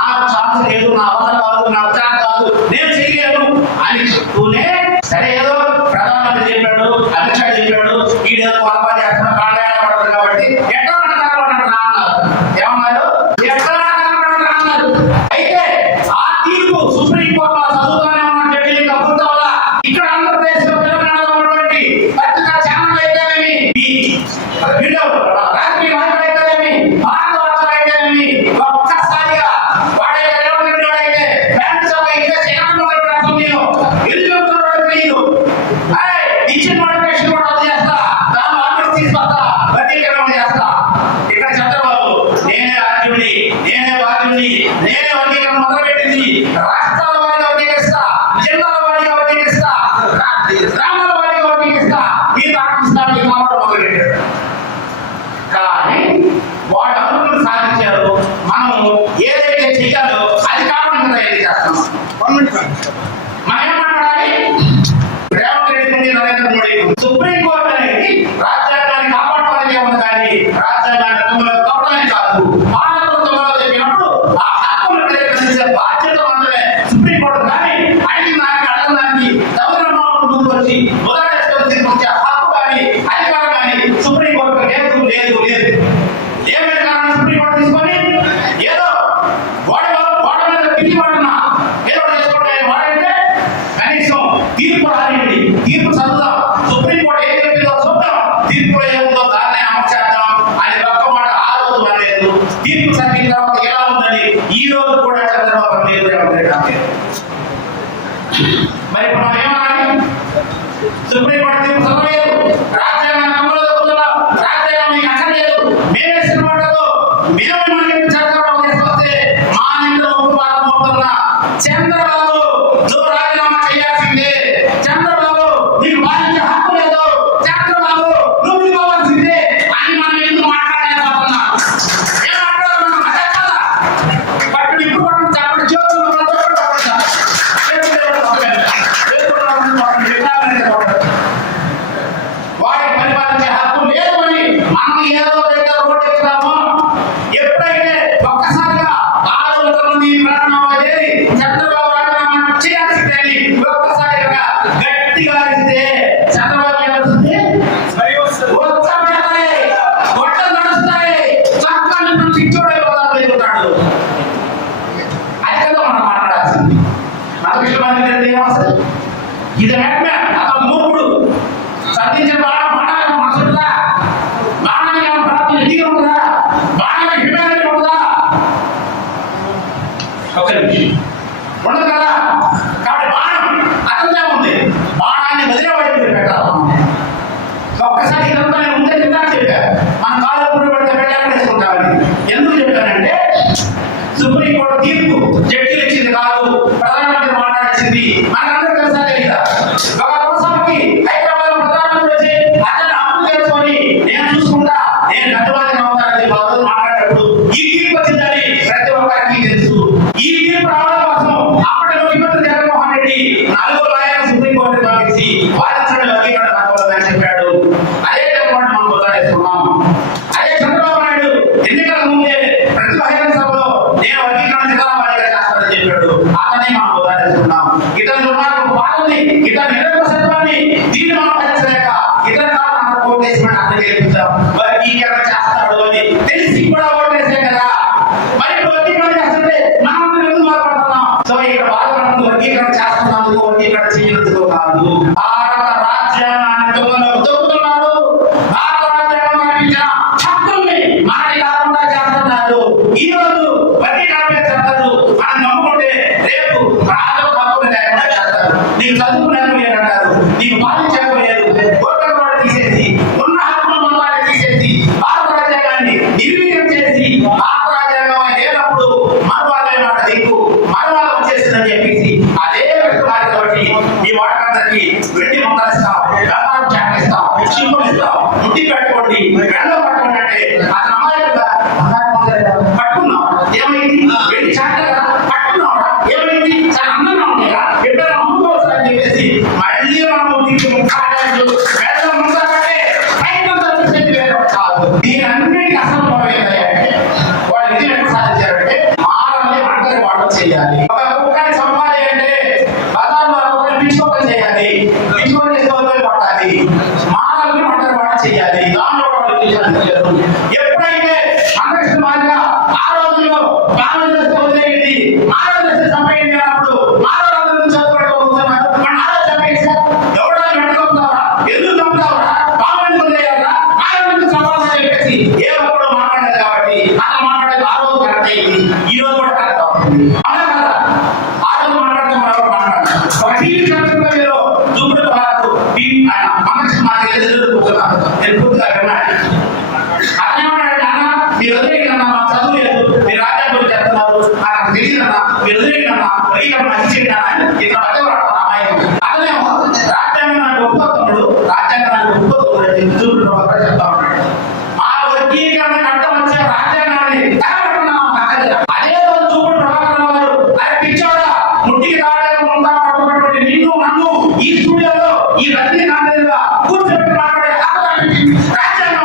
నాకు ఛాన్స్ లేదు, నా వల్ల కాదు, నా ఉద్యోగం కాదు, నేను చేయలేను అని చెప్తూనే సరే ఏదో ప్రధానమంత్రి చెప్పాడు, అమిత్ షా చెప్పాడు, వీడేదో పొరపాటు చేస్తున్నా కాళ్ళ పడుతుంది కాబట్టి ఎట్లా అన్నారు. ఏమన్నారు? ఎట్లా అన్నారు. అయితే ఆ తీర్పు సుప్రీంకోర్టులో చదువుతానే ఉన్న జడ్జీలు కబుర్తో వల్ల ఇక్కడ ఆంధ్రప్రదేశ్ లో తెలంగాణలో ఉన్నటువంటి పత్రికా ఛానల్ అయితేనేమి, రాజకీయ నాయకులు అయితేనేమి, భారత వర్గాలు అయితేనేమి ఒక్కసారిగా వాడైతే రేవంత్ రెడ్డి ప్యాంట్ సభ ఇంకా ఇచ్చిన నోటిఫికేషన్ కూడా రద్దు చేస్తా, దాన్ని ఆఫీస్ తీసుకొస్తా, వర్గీకరణ చేస్తా. ఇక్కడ చంద్రబాబు నేనే రాజ్యుడిని, నేనే బాధ్యుడిని, నేనే వర్గీకరణ మొదలుపెట్టింది, రాష్ట్రాల వారిగా వర్గీకరిస్తా, జిల్లాల వారిగా వర్గీకరిస్తా, గ్రామాల వారిగా వర్గీకరిస్తా, ఈ పాకిస్తాన్ కావడం మొదలుపెట్టాడు. కానీ వాళ్ళు అనుకుని సాధించారు. మనం ఏదైతే చెయ్యాలో అది కాకుండా ఏది చేస్తాం. మనం ఏం మాట్లాడాలి? రేవంత్ రెడ్డి, నరేంద్ర మోడీ సుప్రీంకోర్టు అనేది రాజ్యాంగాన్ని కాపాడుకోవాలని ఉంది, కానీ రాజ్యాంగాన్ని తుమ్మలో తప్పడానికి కాదు. పాలకులు తుమ్మలో చెప్పినప్పుడు ఆ హక్కులు ప్రదర్శించే బాధ్యత మాత్రమే సుప్రీంకోర్టు. కానీ అడిగిన దానికి అడగడానికి దౌర్జన్యం ముందుకు వచ్చి ఉదాహరణ తీసుకొచ్చే హక్కు కానీ అధికారం కానీ సుప్రీంకోర్టు లేదు లేదు లేదు. ఏమైనా కారణం సుప్రీంకోర్టు తీసుకొని ఏదో గోడ మీద పిల్లి వాడున్నా ఏదో చేసుకోండి వాడంటే కనీసం తీర్పు రానివ్వండి, తీర్పు చదువుదాం, సుప్రీంకోర్టు ఏం చెప్పిందో చూద్దాం, తీర్పులో ఏముందో దాన్నే అమలు చేద్దాం అని ఒక్క మాట ఆ రోజు అనలేదు. తీర్పు చదివిన తర్వాత ఎలా ఉందని ఈ రోజు కూడా చంద్రబాబు లేదు. మరి ఇప్పుడు మనం ఏమనాలి? సుప్రీంకోర్టు తీర్పు చదవలేదు, రాజ్యాంగాన్ని అమలు జరుగుతున్నాం, రాజ్యాంగం మీకు అక్కర్లేదు, మేమే సినిమాటతో మేము చంద్రబాబు తీసుకొస్తే మా నిండు ఒప్పుకోవాలనుకుంటున్నా. చంద్రబాబు నువ్వు రాజీనామా చేయాల్సిందే, చంద్రబాబు నీకు బాధించే హక్కు లేదు, చంద్రబాబు నువ్వు విడిపోవాల్సిందే అని మనం ఎందుకు మాట్లాడలేకపోతున్నా? ఏం మాట్లాడుతున్నాం? అదే కదా పట్టు ఇప్పుడు పట్టు అప్పుడు చేతులు వాడికి పరిపాలించే హక్కు లేదు అని మనం ఏదో రోడ్డు ఎక్కుతామో. ఎప్పుడైతే ఒక్కసారిగా 600 మంది రాజీనామా చేసి చంద్రబాబు రాజీనామా చేయాల్సిందే అని ఒక్కసారిగా గట్టిగా ఇస్తే చంద్రబాబు ఏమవుతుంది? గొట్టలు నడుస్తాయి, చక్కని చిచ్చోడైపోతాడు. అది కదా మనం మాట్లాడాల్సింది. మన విషయం ఏమవుతుంది? ఇది అతను మూపుడు సంధించిన బాణాలకు మనసుంటుందా? బాణానికి ఏమైనా ప్రాప్తి తీరు ఉంటుందా? బాణానికి హ్యూమానిటీ ఉంటుందా? ఒక నిమిషం ఉండదు కదా. కాబట్టి బాణం అతనిదే ఉంది, బాణాన్ని వదిలేవాడి మీరు పెట్టాలి. ఒక్కసారి ఇదంతా నేను ముందే తిందా చెప్పాను, మన కాలు ఎప్పుడు పెడితే వెళ్ళాక వేసుకుంటామని. ఎందుకు చెప్పానంటే సుప్రీంకోర్టు తీర్పు జడ్జీలు ఇచ్చింది కాదు, ప్రధానమంత్రి మాట్లాడించింది. మనకందరూ తెలుసా తెలీదా? ఒక రోజుకి హైదరాబాద్ ప్రధానమంత్రి వచ్చి అతన్ని అమలు చేసుకొని నేను చూసుకుంటా, నేను గతవాదిని అవుతానని రోజు మాట్లాడినప్పుడు ఈ తీర్పు వచ్చిందని ప్రతి ఒక్కరికి తెలుసు. ఈ తీర్పు రావడం కోసం అప్పటి ముఖ్యమంత్రి జగన్మోహన్ రెడ్డి 4 లాయర్లు సుప్రీంకోర్టు పంపించి వాదించడం వర్గీకరణ కావాలని చెప్పాడు. అదే మనం ఉదాహరిస్తున్నాం. అదే చంద్రబాబు నాయుడు ఎన్నికల ముందే ప్రతి బహిరంగ సభలో నేను వర్గీకరణ నిజామాబాద్గా చేస్తానని చెప్పాడు. అతనే మనం ఉదాహరిస్తున్నాం. ఇతను దుర్మార్గం బాగుంది, ఇతను నిరంకుశత్వాన్ని దీన్ని మనం భరించలేక ఇతర కారణాలు ఓటేసి అతను గెలిపించాం. వర్గీకరణ చేస్తాడు అని తెలిసి కూడా ఓటేసే కదా. మరి ఇప్పుడు వర్గీకరణ చేస్తుంటే మనం ఎందుకు బాధపడుతున్నాం? సో ఇక్కడ బాధపడుతుంది వర్గీకరణ చేస్తున్నందుకు, వర్గీకరణ చేయనందుకు కాదు. భారత రాజ్యాంగాన్ని దొరుకుతున్నారు, భారత రాజ్యాంగం కల్పించిన హక్కుల్ని మనకి కాకుండా చేస్తున్నారు. ఈ రోజు వర్గీకరణ చేస్తారు, మనం నమ్ముకుంటే రేపు రాజు హక్కులు లేకుండా చేస్తారు. నీకు చదువుకునేది లేదంటారు, నీకు పాలించేది లేదు, ఓటర్ కూడా తీసేసి ఉన్న హక్కులు మొత్తాన్ని తీసేసి భారత రాజ్యాంగాన్ని నిర్వీర్యం చేసి భారత రాజ్యాంగం లేనప్పుడు మనవాళ్ళే మాట దిక్కు మనవాళ్ళు వచ్చేసిందని చెప్పేసి అదే పెట్టుకోవాలి. కాబట్టి ఈ వాటకంతా అందరి వాళ్ళు చేయాలి. ఒక కుక్కని చంపాలి అంటే బజార్లో కుక్కని పిచ్చుకోవడం చేయాలి, పిచ్చుకోవడం చేస్తే పట్టాలి, మానవుని అందరి వాళ్ళు చేయాలి. దానిలో ఎప్పుడైతే అందరి మాదిరిగా ఆ రోజుల్లో మానవ దశ వదిలేయండి, మానవ దశ చంపేయండి అన్నప్పుడు మానవులందరూ చదువుకుంటున్నారు. మన ఆలోచన చంపేసి ఎవడో వెంటవుతావా, ఎందుకు చంపుతావా, మానవుని వదిలేయాలా, మానవుని చంపాలని చెప్పేసి ఏ ఒక్కడో మాట్లాడలేదు. కాబట్టి అతను మాట్లాడేది ఆ రోజు కరెక్ట్ అయింది, ఈ రోజు కూడా కరెక్ట్ అవుతుంది. అవునా కదా? ఆ రోజు మాట్లాడితే మరొకరు మాట్లాడతారు. ఒక టీవీ చంద్రులలో దూకుడు వారు మనసు మా దగ్గర ఎదుర్కొంటున్నారు. నేను పూర్తిగా విన్నాను. అదేమన్నాడు అన్న, మీరు వదిలేయన్నా, మా చదువు లేదు, మీరు రాజ్యాంగం గురించి చెప్తున్నారు, నాకు తెలియదన్నా, మీరు వదిలేయన్నా, రైతులు మంచిగా ఇట్లా పట్టేవాడు అమ్మాయి. అతనేమో రాజ్యాంగం నాకు ఒప్పుకోతున్నాడు, రాజ్యాంగం నాకు ఒప్పుకోతున్నాడు దూకుడు చెప్తా ఉన్నాడు. మా వర్గీకరణ అడ్డం వచ్చే రాజ్యాంగాన్ని అదే రోజు దూకుడు ప్రభాకర్ వారు అరే పిచ్చోడా, ముట్టికి తాడేమో ఉంటా పట్టుకున్నటువంటి నిన్ను నన్ను ఈ స్టూడియోలో ఈ రజనీ నాందేగా కూర్చోబెట్టి మాట్లాడే రాజ్యాంగం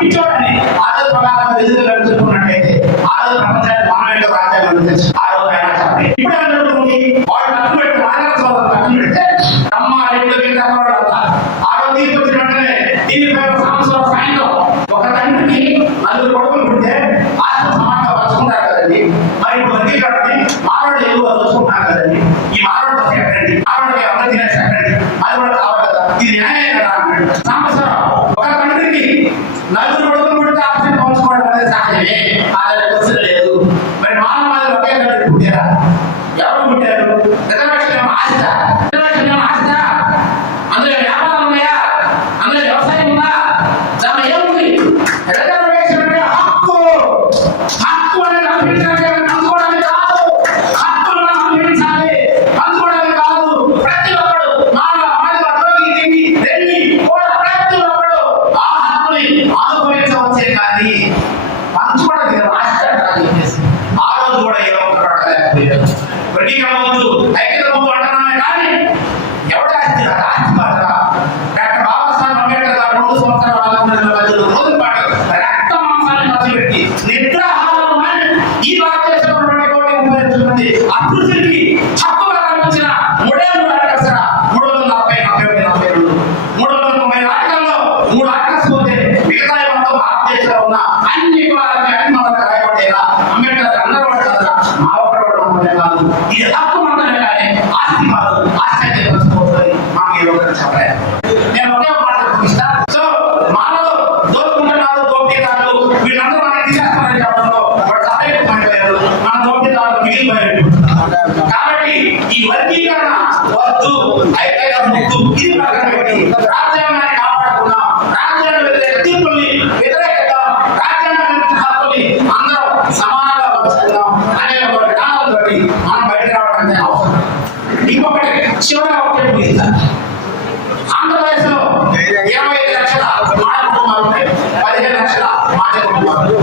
పిచ్చోడని ఆ రోజు ప్రభాకర్ ఎదురు నడుచుకున్నట్టయితే ఆ రోజు ప్రపంచానికి మానవ రాజ్యాంగం తెలుసు. ఆ రోజు ఆయన చెప్పండి. ఇప్పుడు ఏమనుకుంటుంది, వాళ్ళు తక్కువ పెట్టి మానవ సోదరు తక్కువ పెడితే అమ్మ రెండు కింద ఆ రోజు తీసుకొచ్చిన వెంటనే దీనిపై సంవత్సరం సాయంత్రం ఒక తండ్రికి నలుగురు కొడుకులు పుడితే ఆస్తి సమానంగా పంచుకుంటారు కదండి. మరి ఇప్పుడు వర్గీకరణని మానవుడు ఎక్కువ దోచుకుంటున్నారు కదండి. ఈ మానవుడు ఎక్కడండి, మానవుడికి ఎవరు తినేసి ఎక్కడండి, అది కూడా కావాలి కదా, ఇది న్యాయం కదా అన్నాడు. సంవత్సరం ఒక తండ్రికి నలుగురు కొడుకులు పుడితే ఆస్తిని పంచుకోవడం అనేది సహజమే, అది క్వశ్చన్ లేదు. మరి మానవాళి ఒకే తండ్రి పుట్టారా, ఎవరు పుట్టారు? రిజర్వేషన్ ఏమో ఆశ, రిజర్వేషన్ ఏమో ఆశ, అందులో వ్యాపారం ఉన్నాయా, అందులో వ్యవసాయం ఉందా, దాని ఏముంది? రిజర్వేషన్ అంటే హక్కు, హక్కు అనేది పంచుకోవడానికి కాదు, హక్కులను అనుభవించాలి, పంచుకోవడానికి కాదు. ప్రతి ఒక్కడు ప్రతి ఒక్కడు ఆ హక్కుని అనుభవించవచ్చే కానీ పంచుకోవడానికి రాష్ట్రాలు చెప్పేసి ఆ రోజు కూడా ఏ ఒక్కలేకపోయారు. వర్గీకరణ వద్దు, ఐక్యత వద్దు అంటున్నామే కానీ ఎవరు ఆస్తి ఆస్తి పాత్ర డాక్టర్ బాబాసాహెబ్ అంబేద్కర్ గారు 2 సంవత్సరాల రోజుల పాటు రక్త మాంసాన్ని మర్చిపెట్టి నిద్రాహారాలు ఈ భారతదేశంలో 1,30,00,000 అభివృద్ధికి హక్కుగా కల్పించిన 3 ఆర్టికల్స్ 342 390 ఆర్టికల్లో 3 ఆర్టికల్స్ పోతే మిగతా మొత్తం భారతదేశంలో ఉన్న అన్ని కులాలకి అన్ని మతాలకు రాయబడేలా అంబేద్కర్ అందరూ కూడా కదా, మా ఒక్కరు కూడా నమ్మలే కాదు. ఇది హక్కు మాత్రమే కానీ ఆస్తి కాదు. ఆస్తి అయితే పంచుకోవాలి, మాకు ఏ ఒక్కరు చెప్పలేదు. నేను ఒకే మాట చూపిస్తా. సో మానవులు దోచుకుంటున్నారు, దోపిడీదారులు వీళ్ళందరూ మనకి తీసేస్తారని చెప్పడంలో వాడు సపరేట్ పడిపోయారు, మన దోపిడీదారులు మిగిలిపోయారు. కాబట్టి ఈ వర్గీకరణ వద్దు, ఐక్యత ముద్దు, ఇది ప్రకటన పెట్టి రాజ్యాంగాన్ని కాపాడుకున్నాం, రాజ్యాంగ వ్యతిరేక తీర్పుల్ని వ్యతిరేకంగా రాజ్యాంగ హక్కుల్ని అందరూ సమానంగా పంచుకుందాం అనే ఒక విధానంతో మనం బయట రావడం అవసరం. ఇంకొకటి చివరిగా ఒకటి ముగిస్తారు. ఆంధ్రప్రదేశ్ లో 25 లక్షల మాయ కుటుంబాలు ఉంటాయి, 15 లక్షల మాయ కుటుంబాలు,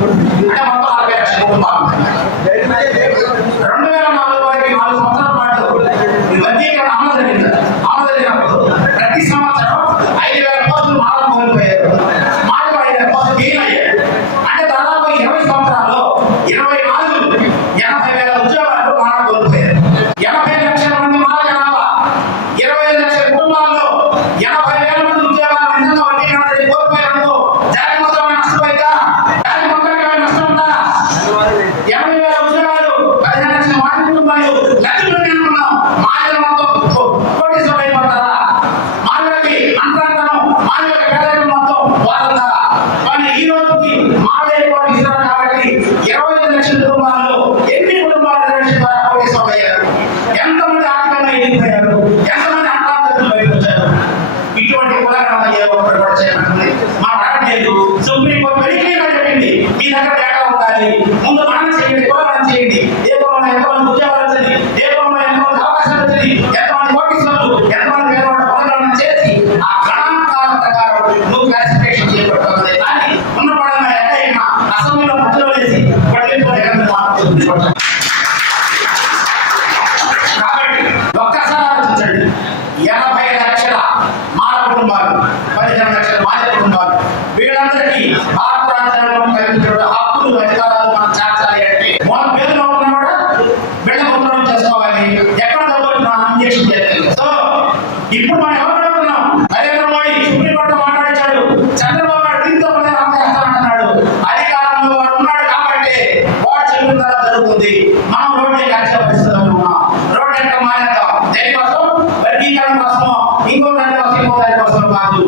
అంటే మొత్తం 40 లక్షల కుటుంబాలు ఉంటాయి. 2004 వరకు 4 సంవత్సరాల పాటు ఈ వర్గీకరణ అమలు జరిగింది. అమలు జరిగినప్పుడు ప్రతి సంవత్సరం 5,000 పోస్టులు మానవ కోల్పోయారు, మానవ 5,000 పోస్టులు గెయిన్ అయ్యారు. అంటే దాదాపు 20 సంవత్సరాల్లో 80,000 ఉద్యోగాలు మానవ కోల్పోయారు. 80 లక్షల మంది మానవ జనాభా, 25 లక్షల కుటుంబాల్లో 80,000 మంది ఉద్యోగాలు నిజంగా వర్గీకరణ కోల్పోయారు. జాతి మొత్తం నష్టపోయిందా? జాతి మొత్తానికి నష్టం ఉందా? 80,000 ఉద్యోగాలు, 15 లక్షల మానవ కుటుంబాలు లబ్ధి అనుకున్నాం. మానవ మొత్తం కోటీశ్వరులు అయిపోతారా? మానవులకి అంతరంగం, మానవుల పేదరికం మొత్తం పోతుందా? కానీ ఈ రోజుకి మానవ కోటీశ్వరులు కాబట్టి 25 లక్షల కుటుంబాల్లో ఎన్ని కుటుంబాలు రిజర్వేషన్ ద్వారా కోటీశ్వరులు అయ్యారు? ఎంతమంది ఆర్థికంగా ఎదిగిపోయారు? ఎంతమంది అంతరార్థులు బయటకు వచ్చారు? ఇటువంటి కులగణన ఏ ఒక్కరు కూడా చేయమంటుంది. మనం అడగలేదు. సుప్రీంకోర్టు వెలికిగా చెప్పింది, మీ దగ్గర డేటా ఉండాలి, ముందు మనం చేయండి, కులగణన చేయండి, ఏ కులంలో ఎంతమంది ఉద్యోగాలు వచ్చింది, ఏ కులంలో ఎంతమంది అవకాశాలు వచ్చింది, ఎంతమంది కోటీశ్వరులు, ఎంతమంది పేదవాళ్ళు కులగణన చేసి ఆ గణాంకాల ప్రకారం నువ్వు క్లాసిఫికేషన్ చేయబడుతుంది. కానీ ఉన్న పడంగా ఎక్కడైనా అసెంబ్లీలో మధ్యలో వేసి కాబట్టి ఒక్కసారి ఆలోచించండి. 80 లక్షల మానవ కుటుంబాలు, 15 లక్షల మానవ కుటుంబాలు, వీళ్ళందరికీ భారత రాజ్యాంగం కల్పించిన హక్కు హక్కులు అధికారాలు మనం చేర్చాలి అంటే వాళ్ళ పేరులో ఉన్నా కూడా బిడ్డ ఉత్తరం చేసుకోవాలి. ఎక్కడ డబ్బులు ఇంజక్షన్ చేయాలి. సో ఇప్పుడు మనం ఎవరు అడుగుతున్నాం? నరేంద్ర మోడీ సుప్రీంకోర్టు మాట్లాడించాడు, చంద్రబాబు నాయుడు దీంతో చేస్తానంటున్నాడు. అధికారంలో వాడు ఉన్నాడు కాబట్టి వాడు చెప్పిన తర్వాత జరుగుతుంది. మనం రోడ్డు యాక్షన్ పరిస్థితుల్లో ఉన్నాం. రోడ్డు ఎక్కడ మారేద్దాం. దేనికోసం? వర్గీకరణ కోసం, ఇంకో దానికోసం కాదు.